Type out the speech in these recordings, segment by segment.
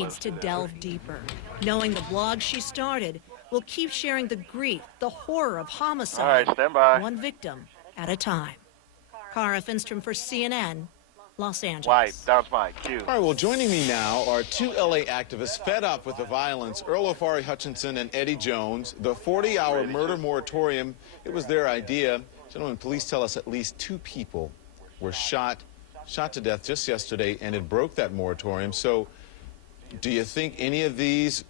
Needs to delve deeper, knowing the blog she started will keep sharing the grief, the horror of homicide, all right, stand by. one victim at a time. Cara Finstrom for CNN, Los Angeles. White, down's my cue. All right, well, joining me now are two LA activists fed up with the violence, Earl Ofari Hutchinson and Eddie Jones. The 40-hour murder moratorium, it was their idea. Gentlemen, police tell us at least 2 people were shot to death just yesterday, and it broke that moratorium. So do you think any of this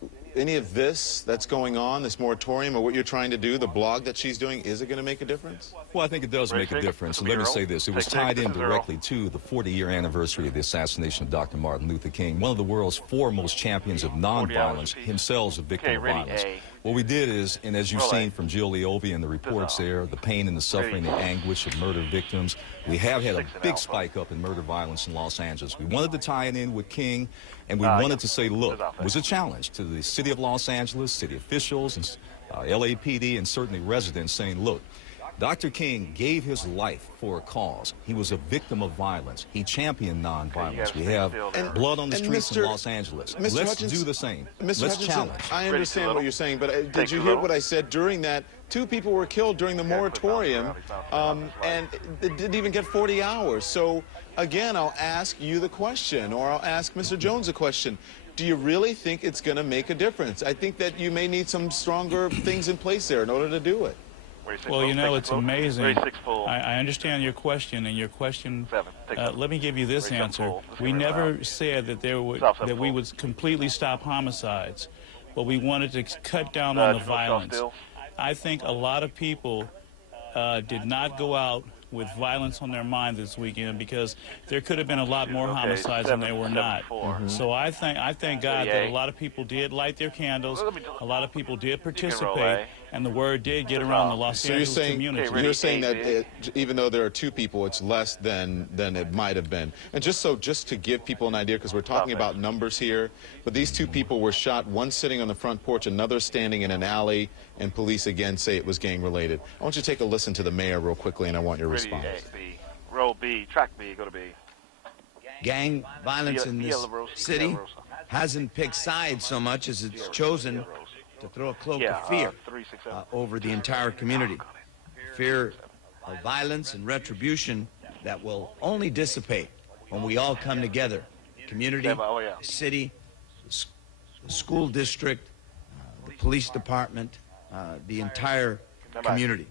that's going on, this moratorium, or what you're trying to do, the blog that she's doing, is it going to make a difference? Well, I think it does make a difference. And let me say this. It was tied in directly to the 40-year anniversary of the assassination of Dr. Martin Luther King, one of the world's foremost champions of nonviolence, himself a victim of violence. What we did is, and as you've seen from Jill Leovi and the reports there, the pain and the suffering and anguish of murder victims, we have had a big spike up in murder violence in Los Angeles. We wanted to tie it in with King, and we wanted to say, look, it was a challenge to the city of Los Angeles, city officials, and LAPD, and certainly residents, saying, look, Dr. King gave his life for a cause. He was a victim of violence. He championed nonviolence. We have blood on the streets in Los Angeles. Let's do the same. Let's challenge. I understand what you're saying, but did you hear what I said? During that, 2 people were killed during the moratorium, and it didn't even get 40 hours. So, again, I'll ask you the question, or I'll ask Mr. Jones a question. Do you really think it's going to make a difference? I think that you may need some stronger things in place there in order to do it. Well, you know, it's amazing. I understand your question, and your question, let me give you this answer. We never said that we would completely stop homicides, but we wanted to cut down on the violence. I think a lot of people did not go out with violence on their mind this weekend because there could have been a lot more homicides and there were not. So I thank God that a lot of people did light their candles, a lot of people did participate, and the word did get around the Los Angeles community. You're saying that even though there are 2 people, it's less than it might have been. And just to give people an idea, because we're talking about numbers here, but these 2 people were shot, one sitting on the front porch, another standing in an alley, and police again say it was gang-related. I want you to take a listen to the mayor real quickly, and I want your response. Row B, track B, go to B. Gang violence in this city hasn't picked sides so much as it's chosen to throw a cloak of fear over the entire community. Fear of violence and retribution that will only dissipate when we all come together. Community, city, the school district, the police department, the entire community.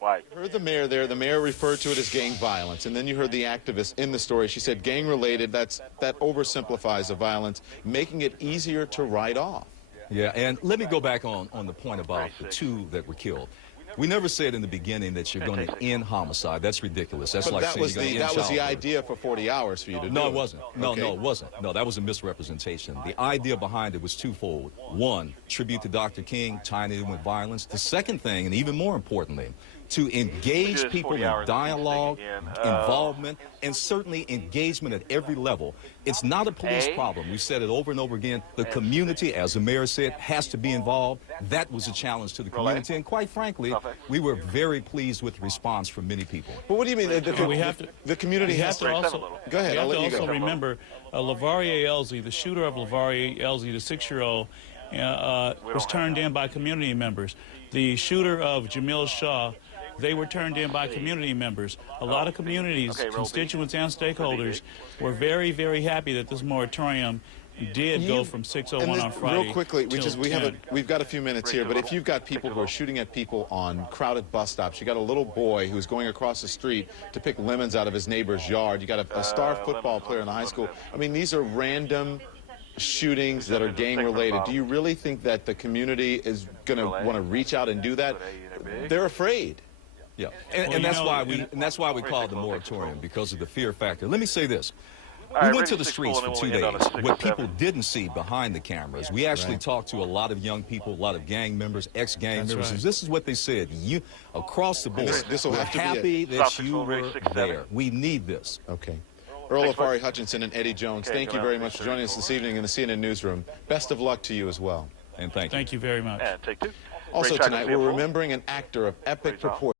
You heard the mayor there. The mayor referred to it as gang violence, and then you heard the activist in the story. She said gang-related. That oversimplifies the violence, making it easier to write off. Yeah, and let me go back on the point about the 2 that were killed. We never said in the beginning that you're going to end homicide. That's ridiculous. That's but like that saying was you're going to end that was the childbirth. idea for 40 hours for you to do. No, it wasn't. No, okay. no, it wasn't. No, that was a misrepresentation. The idea behind it was twofold. One, tribute to Dr. King, tying it in with violence. The second thing, and even more importantly, to engage people in dialogue, involvement, and certainly engagement at every level. It's not a police problem. We've said it over and over again. The community, as the mayor said, has to be involved. That was a challenge to the community, and quite frankly, we were very pleased with the response from many people. But what do you mean? The community has to also go ahead. I'll let you go. Also remember, Lavarie Elsie, the shooter of Lavarie Elsie, the 6-year-old, was turned in by community members. The shooter of Jamil Shaw, they were turned in by community members. A lot of communities, constituents and stakeholders were very, very happy that this moratorium did go from 6:01 on Friday. Real quickly, we've got a few minutes here, but if you've got people who are shooting at people on crowded bus stops, you got a little boy who's going across the street to pick lemons out of his neighbor's yard, you got a star football player in the high school. I mean, these are random shootings that are gang-related. Do you really think that the community is going to want to reach out and do that? They're afraid. Yeah, and that's why we call it the moratorium, because of the fear factor. Let me say this. We went to the streets for 2 days. What people didn't see behind the cameras, we actually talked to a lot of young people, a lot of gang members, ex-gang members. And this is what they said. You, across the board, we're happy that you were there. We need this. Okay. Earl Ofari Hutchinson and Eddie Jones, thank you very much for joining us this evening in the CNN Newsroom. Best of luck to you as well. And thank you. Thank you very much. Also tonight, we're remembering an actor of epic proportions.